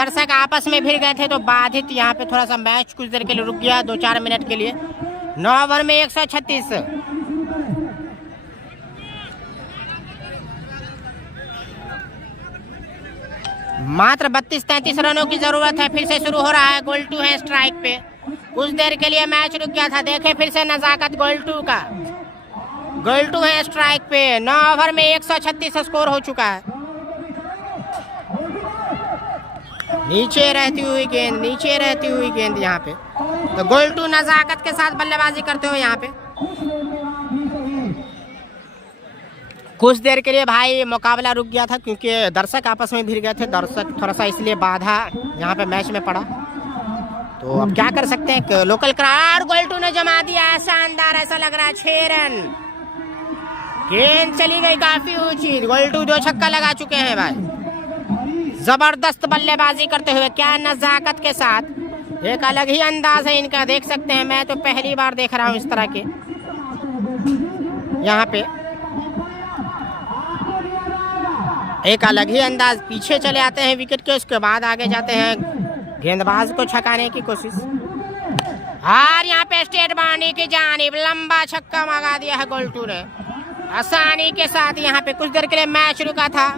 दर्शक आपस में भिड़ गए थे तो बाधित यहाँ पे थोड़ा सा मैच कुछ देर के लिए रुक गया, 2-4 मिनट के लिए। 9 ओवर में 136, मात्र 32-33 रनों की जरूरत है। फिर से शुरू हो रहा है, गोल 2 है स्ट्राइक पे। कुछ देर के लिए मैच रुक गया था, देखे फिर से नजाकत गोल 2 का। गोल 2 है स्ट्राइक पे। 9 ओवर में 136 स्कोर हो चुका है। नीचे रहती हुई गेंद, नीचे रहती हुई गेंद यहाँ पे। तो गोल 2 नजाकत के साथ बल्लेबाजी करते हुए यहाँ पे। कुछ देर के लिए भाई मुकाबला रुक गया था क्योंकि दर्शक आपस में भिड़ गए थे। दर्शक थोड़ा सा इसलिए बाधा यहाँ पे मैच में पड़ा। तो अब क्या कर सकते हैं, लोकल क्राउड। गोल 2 ने जमा दिया, शानदार, ऐसा लग रहा है 6 रन। गेंद चली गई काफी ऊंची। गोल 2 2 छक्का लगा चुके हैं भाई, जबरदस्त बल्लेबाजी करते हुए। क्या नजाकत के साथ, एक अलग ही अंदाज है इनका, देख सकते हैं। मैं तो पहली बार देख रहा हूँ इस तरह के यहाँ पे, एक अलग ही अंदाज। पीछे चले आते हैं विकेट के, उसके बाद आगे जाते हैं गेंदबाज को छकाने की कोशिश। और यहाँ पे स्टेट बाउंड्री की जानिब लंबा छक्का मंगा दिया है गोल 2 ने आसानी के साथ। यहाँ पे कुछ देर के लिए मैच रुका था,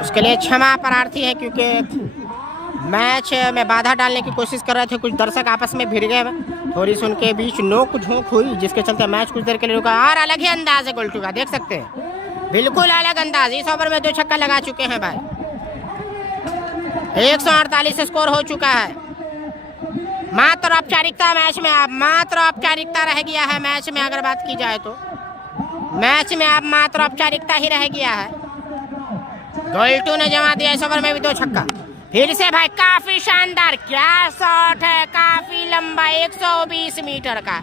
उसके लिए क्षमा प्रार्थी है क्योंकि मैच में बाधा डालने की कोशिश कर रहे थे। कुछ दर्शक आपस में भिड़ गए, थोड़ी सी उनके बीच नोक झोंक हुई, जिसके चलते मैच कुछ देर के लिए रुका। और अलग ही अंदाज है गोल 2 का, देख सकते हैं, बिल्कुल अलग अंदाज। इस ओवर में 2 छक्का लगा चुके हैं भाई। 148 स्कोर हो चुका है। मात्र औपचारिकता मैच में, अब मात्र औपचारिकता रह गया है मैच में। अगर बात की जाए तो मैच में अब मात्र औपचारिकता ही रह गया है। गोल 2 ने जमा दिया, इस ओवर में भी 2 छक्का। फिर से भाई काफी शानदार, क्या शॉट है, काफी लंबा, 120 मीटर का।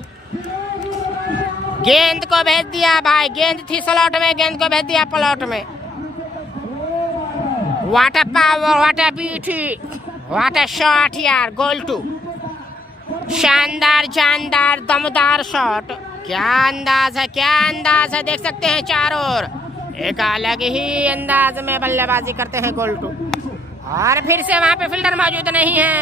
गेंद को भेज दिया भाई, गेंद थी स्लॉट में, गेंद को भेज दिया प्लॉट में। What a power, what a beauty, what a shot यार। गोल 2 शानदार, जानदार, दमदार शॉट। क्या अंदाज है, क्या अंदाज है, देख सकते हैं चारों ओर। एक अलग ही अंदाज में बल्लेबाजी करते हैं गोल 2। और फिर से वहां पे फील्डर मौजूद नहीं है,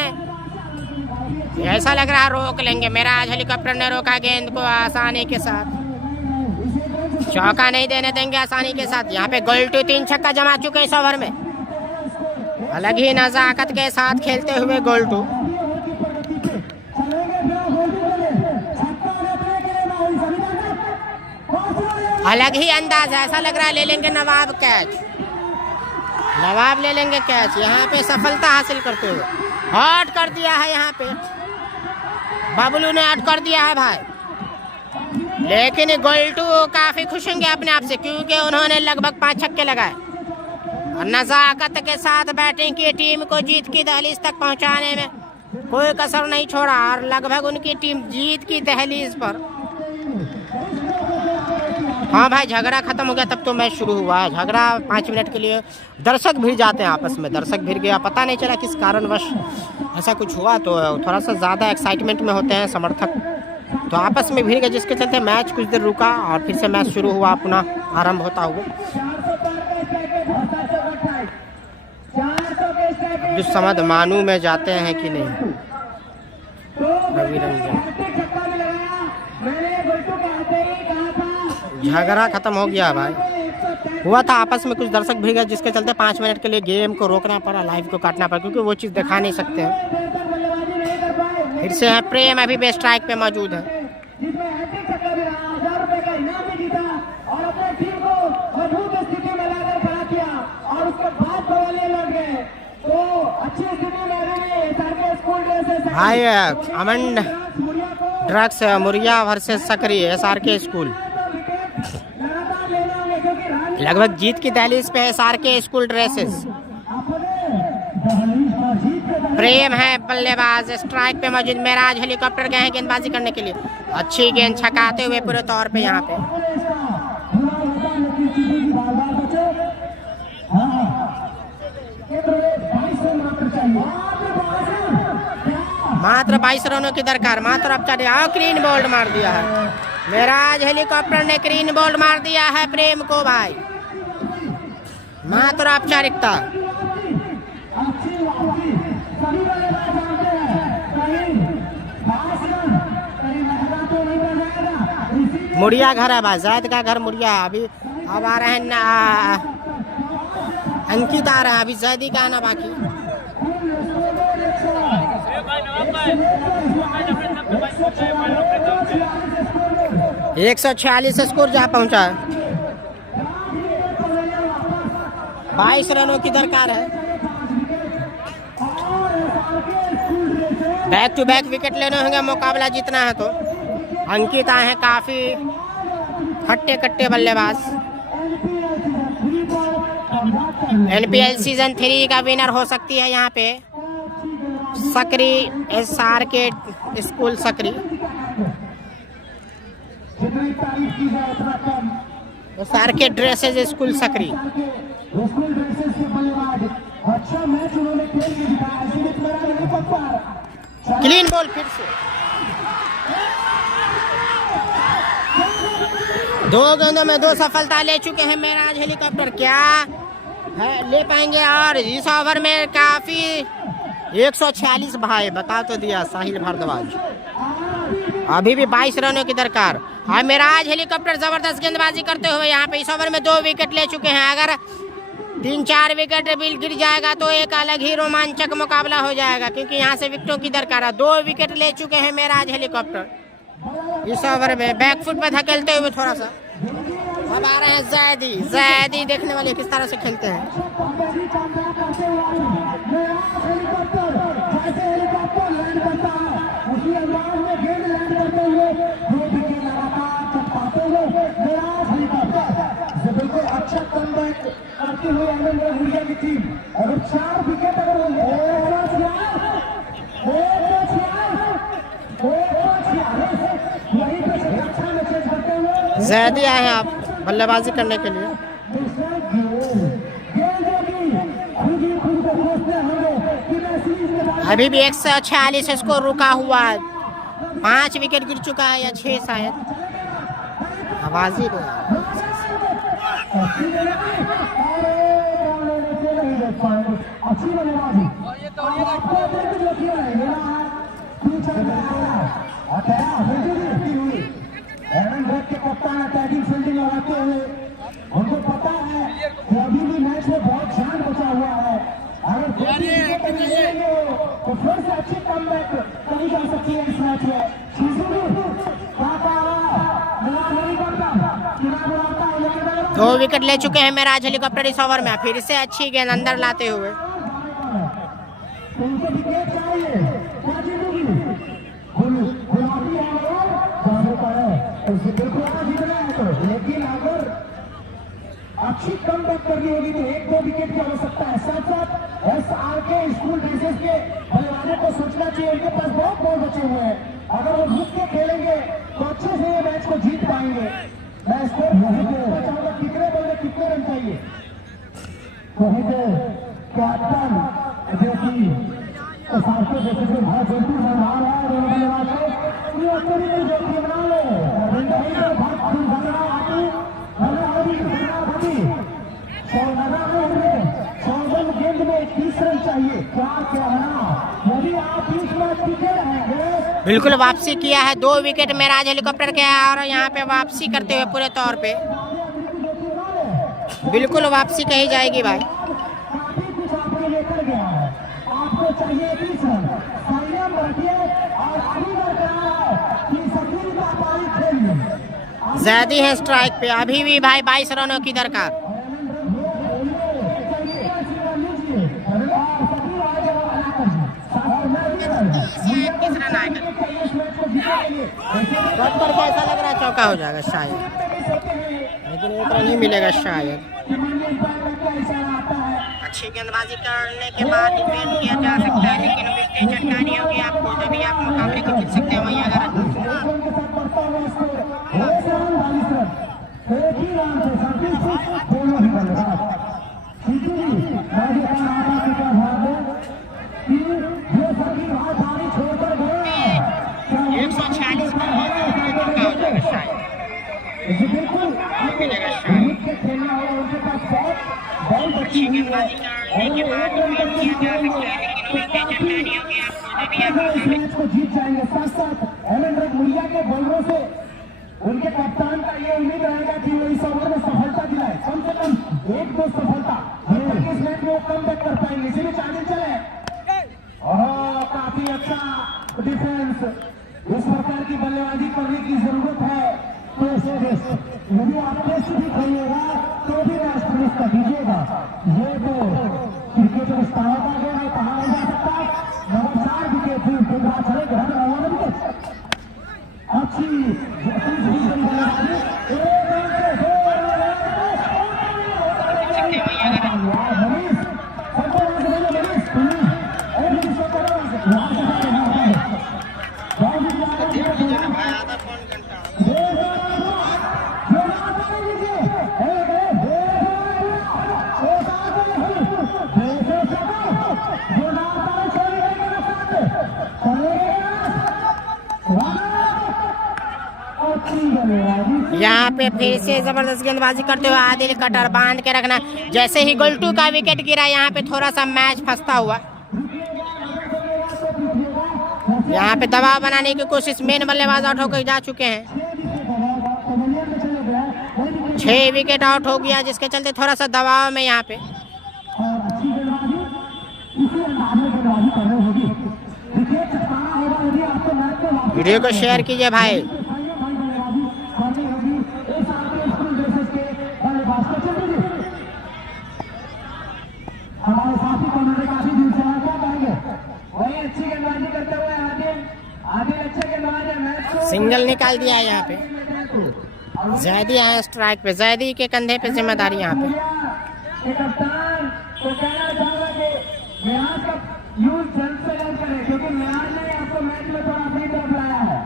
ऐसा लग रहा रोक लेंगे। मिराज हेलीकॉप्टर ने रोका गेंद को आसानी के साथ, चौका नहीं देने देंगे आसानी के साथ। यहाँ पे गोल 2 3 छक्का जमा चुके इस ओवर में। अलग ही नजाकत के साथ खेलते हुए गोल 2। अलग ही अंदाज है, ऐसा लग रहा है ले लेंगे नवाब कैच, नवाब ले लेंगे कैच। यहाँ पे सफलता हासिल करते हुए हॉट कर दिया है, यहाँ पे बबलू ने हॉट कर दिया है भाई। लेकिन गोल 2 काफी खुश होंगे अपने आप से क्योंकि उन्होंने लगभग 5 छक्के लगाए और नजाकत के साथ बैटिंग की टीम को जीत की दहलीज तक पहुंचाने में कोई कसर नहीं छोड़ा। और लगभग उनकी टीम जीत की दहलीज पर। हाँ भाई, झगड़ा खत्म हो गया तब तो मैच शुरू हुआ है। झगड़ा 5 मिनट के लिए, दर्शक भिड़ जाते हैं आपस में, दर्शक भिड़ गया, पता नहीं चला किस कारणवश ऐसा कुछ हुआ। तो थोड़ा सा ज़्यादा एक्साइटमेंट में होते हैं समर्थक, तो आपस में भिड़ गए, जिसके चलते मैच कुछ देर रुका और फिर से मैच शुरू हुआ, अपना आरंभ होता हुआ। जो समझ मानू में जाते हैं कि नहीं, रवि रंजन। झगड़ा खत्म हो गया भाई, हुआ था आपस में, कुछ दर्शक भिड़ गए, जिसके चलते 5 मिनट के लिए गेम को रोकना पड़ा, लाइव को काटना पड़ा क्योंकि वो चीज़ दिखा नहीं सकते हैं। फिर से है प्रेम, अभी भी स्ट्राइक पे मौजूद है। भाई अमन ड्रग्स मुरिया वर्सेस सकरी SRK स्कूल, लगभग जीत की दहलीज पे SRK स्कूल ड्रेसेस। प्रेम है बल्लेबाज, स्ट्राइक पे मौजूद। मिराज हेलीकॉप्टर गए हैं गेंदबाजी करने के लिए, अच्छी गेंद छकाते हुए पूरे तौर पे यहाँ पे। मात्र 22 रनों की दरकार, मात्र अब क्लीन बोल्ड मार दिया है मिराज हेलीकॉप्टर ने, क्लीन बोल्ड मार दिया है प्रेम को भाई। मात्र औपचारिकता। मुड़िया घर है भाई, जैद का घर मुड़िया। अभी अब आ रहे हैं ना, अंकित आ रहा है, अभी जैदी का आना बाकी। 146 स्कोर जा पहुंचा है। 22 रनों की दरकार है। बैक टू बैक विकेट लेने होंगे मुकाबला जीतना है तो। अंकित आए हैं काफी हट्टे कट्टे बल्लेबाज। एनपीएल सीजन 3 का विनर हो सकती है यहाँ पे सकरी SRK स्कूल सकरी। SRK ड्रेसेज स्कूल सकरी। क्लीन बॉल फिर से। 2 गेंदों में 2 सफलता ले चुके हैं मेराज हेलीकॉप्टर। क्या है ले पाएंगे? और इस ओवर में काफी 146 भाई बता तो दिया साहिल भारद्वाज। अभी भी 22 रनों की दरकार। और मेराज हेलीकॉप्टर जबरदस्त गेंदबाजी करते हुए यहाँ पे इस ओवर में 2 विकेट ले चुके हैं। अगर 3-4 विकेट भी गिर जाएगा तो एक अलग ही रोमांचक मुकाबला हो जाएगा, क्योंकि यहाँ से विकेटों की दरकार है। 2 विकेट ले चुके हैं मेराज हेलीकॉप्टर इस ओवर में। बैकफुट पे धकेलते हुए थोड़ा सा। अब आ रहे हैं जैदी। जैदी देखने वाले किस तरह से खेलते हैं। अच्छा कमबैक करती हुई इंडिया की टीम। अगर 4 विकेट जैदी आए हैं आप बल्लेबाजी करने के लिए। अभी भी 146 स्कोर रुका हुआ है। 5 विकेट गिर चुका है या 6 शायद। आवाज ही अच्छी बल्लेबाजी। के कप्तान अटैकिंग फील्डिंग लगाते हुए उनको पता है कि अभी भी मैच में बहुत जान बचा हुआ है। अगर तो फिर से अच्छी कमबैक करी जा सकती है इस मैच में। दो विकेट ले चुके हैं मेराज हेलीकॉप्टर इस ओवर में। फिर से अच्छी गेंद अंदर लाते हुए। लेकिन अगर अच्छी कमबैक करनी होगी तो 1-2 विकेट की आवश्यकता है। साथ साथ SRK स्कूल ड्रेसेज के बल्लेबाजों को सोचना चाहिए, उनके पास बहुत बॉल बचे हुए हैं। अगर वो रुक के खेलेंगे तो अच्छे से ये मैच को जीत पाएंगे। मैं स्कोर चाहूंगा कितने बॉल में कितने रन चाहिए। कैप्टन जो कि SRK ड्रेसेज में बहुत जल्दी संभाल रहा है बल्लेबाजों गेंद में 30 रन चाहिए। क्या कहना, यदि आप बीच में टिके रहेंगे। बिल्कुल वापसी किया है 2 विकेट मेराज हेलीकॉप्टर के। और यहाँ पे वापसी करते हुए पूरे तौर पे बिल्कुल वापसी कही जाएगी भाई। काफी कुछ आपको लेकर गया है। आपको चाहिए 30 रन। संयम रखिए और अभी कि सकील का पारी खेलिए। जैदी है स्ट्राइक पे। अभी भी भाई 22 रनों की दरकार। कैसा लग रहा है? चौका हो जाएगा शायद, लेकिन 1 रन ही मिलेगा शायद। अच्छी गेंदबाजी करने के बाद डिफेंड किया जा सकता है, लेकिन विकेट चटकानी होगी आपको, तभी आप मुकाबले को जीत सकते हैं। वहीं अगर बिल्कुल मिलेगा शायद। अच्छी गेंदबाजी करने के बाद किया जा सकता है, लेकिन इस मैच को जीत जाएंगे। साथ साथ एलेंड्रो मुरिया के बॉलरों से उनके कप्तान का ये उम्मीद रहेगा कि वो इस ओवर में सफलता दिलाए, कम से कम 1-2 सफलता, इस मैच में वो कम बैक कर पाएंगे। इसी में चार्जिंग चले और काफी अच्छा डिफेंस। इस प्रकार की बल्लेबाजी करने की जरूरत है। तो यदि आप टेस्ट भी खेलिएगा तो भी राष्ट्र मिस कर दीजिएगा। ये तो क्रिकेट में स्टार का गया है, कहा नहीं जा सकता। नंबर 4 विकेट चले अच्छी यहाँ पे फिर से जबरदस्त गेंदबाजी करते हुए आदिल कटर बांध के रखना। जैसे ही गोल्टू का विकेट गिरा यहाँ पे थोड़ा सा मैच फंसता हुआ। यहाँ पे दबाव बनाने की कोशिश, मेन बल्लेबाज आउट होकर जा चुके हैं। 6 विकेट आउट हो गया, जिसके चलते थोड़ा सा दबाव में यहाँ पे वीडियो को शेयर कीजिए भाई। हमारे साथी कमेंट काफी दूर से आए, क्या कहेंगे? वही अच्छी गेंदबाजी करते हुए आदिल अच्छे गेंदबाज है। मैच को सिंगल निकाल दिया है यहाँ पे। जैदी आए स्ट्राइक पे, जैदी के कंधे पे जिम्मेदारी यहाँ पे। कप्तान तो कहना चाहूंगा कि मिराज का यूज जल्द से जल्द करें, क्योंकि मिराज ने आपको मैच में थोड़ा अपनी तरफ लाया है।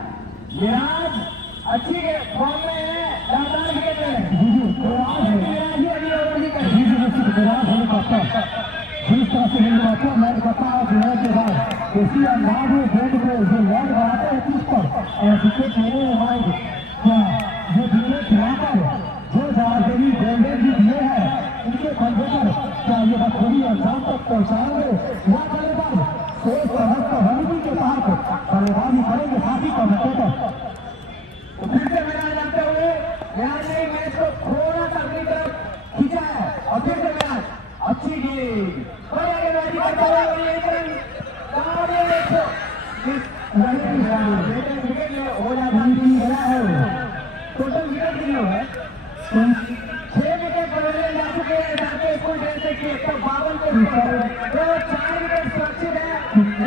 मिराज अच्छी फॉर्म में है, लगातार विकेट ले रहे हैं। जिस तरह से गेंदबाजों मैच बताया के बाद इसी अंदाज में गेंद को जो लैंड बनाते हैं पिच पर और विकेट लेने के बाद जो विकेट खिलाकर जो जवाबदेही गोल्डन जी दिए हैं उनके कंधे पर क्या ये बखूबी अंजाम तक पहुंचाएंगे या बल्लेबाज सोच समझ कर रणनीति के तहत बल्लेबाजी करेंगे साथी कमेंटेटर। फिर से मिराज आते हुए मिराज ने मैच को थोड़ा सा अपनी तरफ खींचा है और फिर से मिराज अच्छी गेंद गेंदबाजी करता हुआ हो जाता है। टोटल विकेट कितने है? 6 विकेट बदलने जा चुके हैं जाके स्कूल ड्रेस के 152 के ऊपर, तो 4 विकेट सुरक्षित है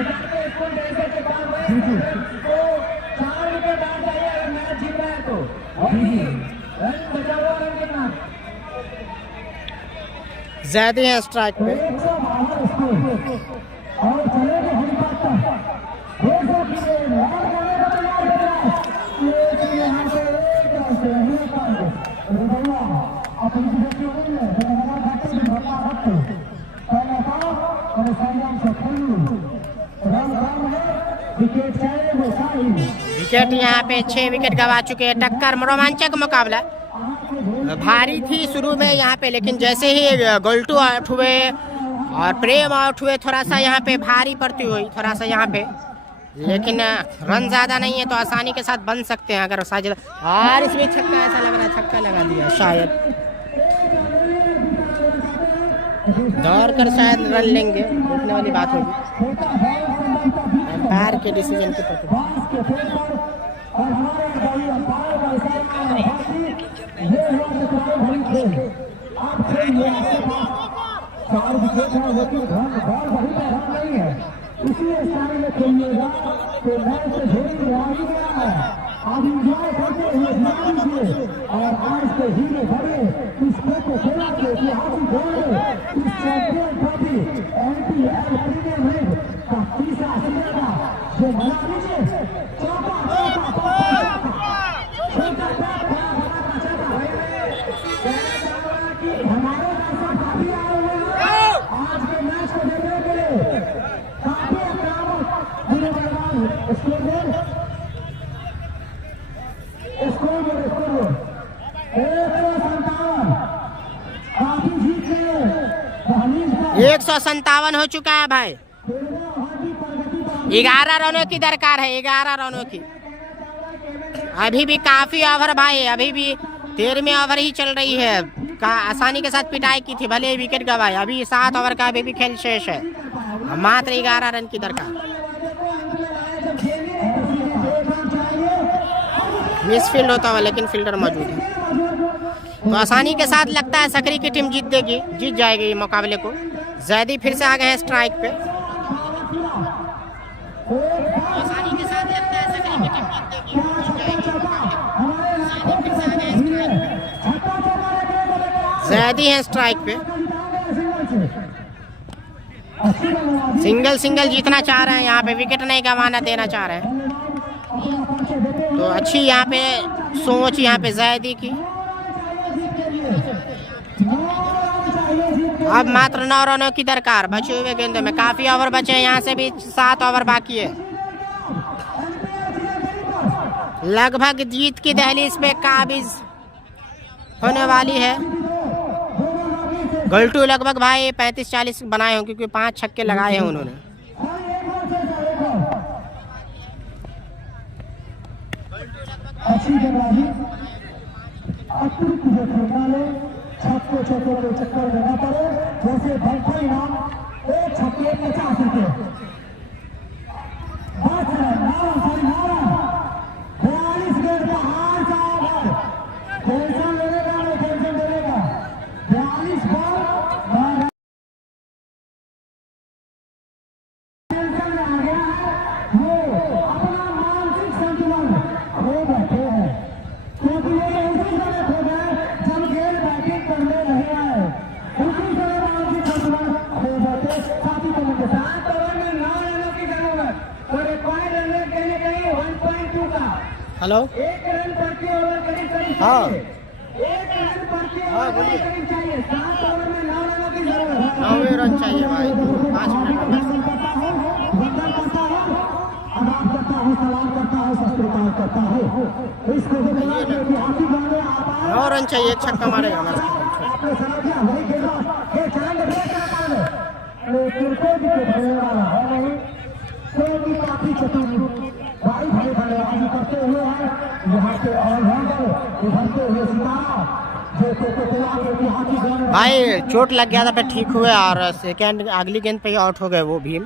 जाके स्कूल ड्रेस के बाद तो 4 विकेट आ जाइए अगर मैच जीत रहा है तो। रन बचा हुआ रन कितना? ज़्यादा है स्ट्राइक पे। और चलेंगे हेलीकॉप्टर विकेट यहाँ पे 6 विकेट गवा चुके हैं। टक्कर रोमांचक मुकाबला भारी थी शुरू में यहाँ पे, लेकिन जैसे ही गोल्टू आउट हुए और प्रेम आउट हुए थोड़ा सा यहाँ पे भारी पड़ती हुई थोड़ा सा यहाँ पे, लेकिन रन ज़्यादा नहीं है तो आसानी के साथ बन सकते हैं अगर शायद। और इसमें छक्का, ऐसा लग रहा है छक्का लगा दिया शायद, दौड़ कर शायद रन लेंगे, देखने वाली बात होगी एम्पायर के डिसीजन के प्रति। चार विकेट है लेकिन बॉल वही रन नहीं है, इसी स्टाइल में खेलिएगा तो मैच से धीरे आगे गया है। आप इंजॉय करते हुए ध्यान दीजिए और आज के हीरे बड़े इस खेल को खेला के ऐतिहासिक दौर में इस champion trophy NPL premier league का तीसरा सीजन का जो मना लीजिए चौका हमारे दर्शक काफी आए हुए हैं आज के मैच को देखने के लिए। काफी स्कोर 157 काफी जीत गए। 157 हो चुका है भाई। 11 रनों की दरकार है, 11 रनों की। अभी भी काफी ओवर भाई, अभी भी 13वें ओवर ही चल रही है। आसानी के साथ पिटाई की थी, भले विकेट गवाए। अभी 7 ओवर का अभी भी खेल शेष है, मात्र 11 रन की दरकार। मिसफील्ड होता हुआ लेकिन फील्डर मौजूद है, तो आसानी के साथ लगता है सकरी की टीम जीत जाएगी ये मुकाबले को। जैदी फिर से आ गए हैं स्ट्राइक पे। आसानी के साथ लगता है सकरी की टीम जीत जाएगी। जैदी हैं स्ट्राइक पे। सिंगल जीतना चाह रहे हैं, यहाँ पे विकेट नहीं गंवाना देना चाह रहे हैं। तो अच्छी यहाँ पे सोच यहाँ पे जैदी की। अब मात्र 9 रनों की दरकार बचे हुए गेंदों में। काफी ओवर बचे हैं, यहाँ से भी 7 ओवर बाकी है। लगभग जीत की दहलीज पे काबिज होने वाली है। गल्टू लगभग भाई 35-40 बनाए हों, क्योंकि 5 छक्के लगाए हैं उन्होंने। अच्छी गेंदबाजी, अतिरिक्त जो खेलना ले, छक्के चौके को चक्कर देना पड़े। जैसे बैठा इनाम 1 छक्के 50 रुपये। 42 गेंद का हार जाएगा। टेंशन लेगा नहीं, टेंशन लेगा। 42 बॉल टेंशन में आ गया है। वो अपना मानसिक संतुलन खो बैठे हैं, क्योंकि ये उसी समय खो गए जब गेंद बैटिंग करने नहीं आए। उसी समय मानसिक संतुलन खो बैठे। साथी को मुझे 7 ओवर में 9 रनों की जरूरत, और रिक्वायर्ड रन रेट कहीं ना कहीं 1.2 का। हेलो, 1 रन प्रति ओवर करीब हाँ 1 रन प्रति ओवर करीब चाहिए। 7 ओवर में 9 रनों की जरूरत है। 9 रन चाहिए भाई, 5 मिनट में। वंदन करता हूँ, आदाब करता हूँ, सलाम करता हूँ, सत्कार करता हूँ। इसको ऐतिहासिक गाने आप 9 रन चाहिए, 1 छक्का मारेगा बस। आपने समझा वही खेला। ये चलेंगे क्रिकेट खेलने वाला है नहीं, कोई भी काफी चतुर भाई भाई बल्लेबाजी करते हुए हैं। यहाँ से ऑलराउंडर उभरते हुए सितारा भाई चोट लग गया था, फिर ठीक हुए और सेकेंड अगली गेंद पे ही आउट हो गए वो भीम।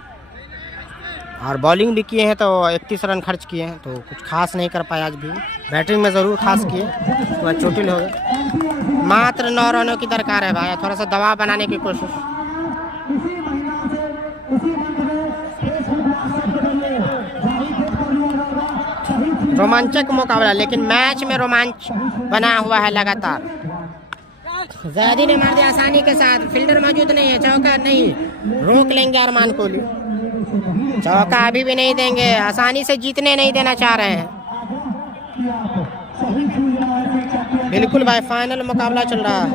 और बॉलिंग भी किए हैं तो 31 रन खर्च किए हैं, तो कुछ खास नहीं कर पाए आज भी। बैटिंग में ज़रूर खास किए, तो चोटिल हो गए। मात्र 9 रनों की दरकार है भाई, थोड़ा सा दबाव बनाने की कोशिश। रोमांचक मुकाबला, लेकिन मैच में रोमांच बना हुआ है लगातार। जैदी ने मार दिया आसानी के साथ, फील्डर मौजूद नहीं है, चौका नहीं, रोक लेंगे अरमान कोहली। चौका अभी भी नहीं देंगे, आसानी से जीतने नहीं देना चाह रहे हैं। बिल्कुल भाई, फाइनल मुकाबला चल रहा है।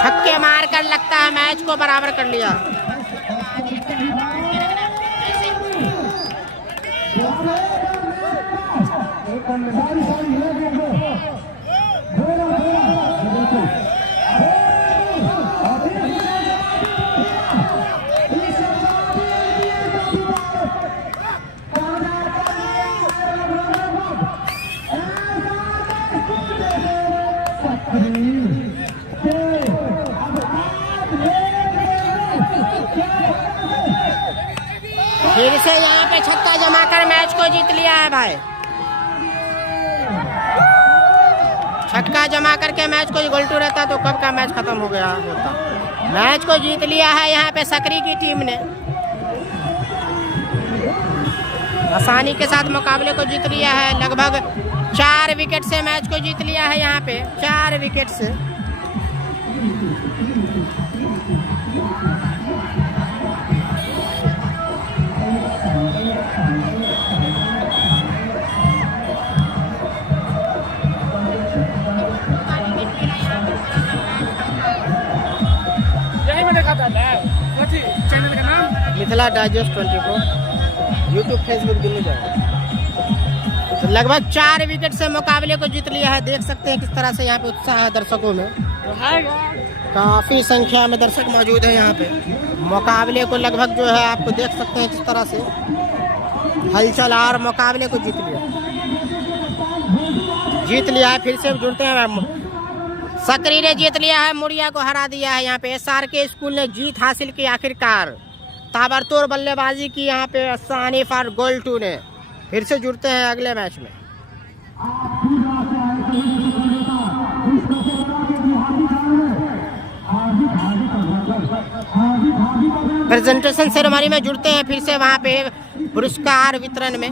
छक्के मारकर लगता है मैच को बराबर कर लिया। फिर से यहाँ पे छक्का जमाकर मैच को जीत लिया है भाई। छक्का जमा करके मैच को गोल्टू रहता तो कब का मैच खत्म हो गया होता। मैच को जीत लिया है यहाँ पे सकरी की टीम ने, आसानी के साथ मुकाबले को जीत लिया है। लगभग 4 विकेट से मैच को जीत लिया है यहाँ पे, 4 विकेट से। यही मैंने कहा था चैनल का नाम मिथिला डाइजेस्ट 24 यूट्यूब फेसबुक दोनों जगह। तो लगभग 4 विकेट से मुकाबले को जीत लिया है। देख सकते हैं किस तरह से यहाँ पे उत्साह है दर्शकों में। काफ़ी संख्या में दर्शक मौजूद है यहाँ पे। मुकाबले को लगभग जो है आपको देख सकते हैं किस तरह से हलचल और मुकाबले को जीत लिया है। फिर से जुड़ते हैं। सकरी ने जीत लिया है, मुड़िया को हरा दिया है। यहाँ पे SRK स्कूल ने जीत हासिल की आखिरकार। ताबड़तोड़ बल्लेबाजी की यहाँ पे सानिफ और गोल्टू ने। फिर से जुड़ते हैं अगले मैच में। प्रेजेंटेशन सेरेमनी में जुड़ते हैं फिर से वहाँ पे पुरस्कार वितरण में।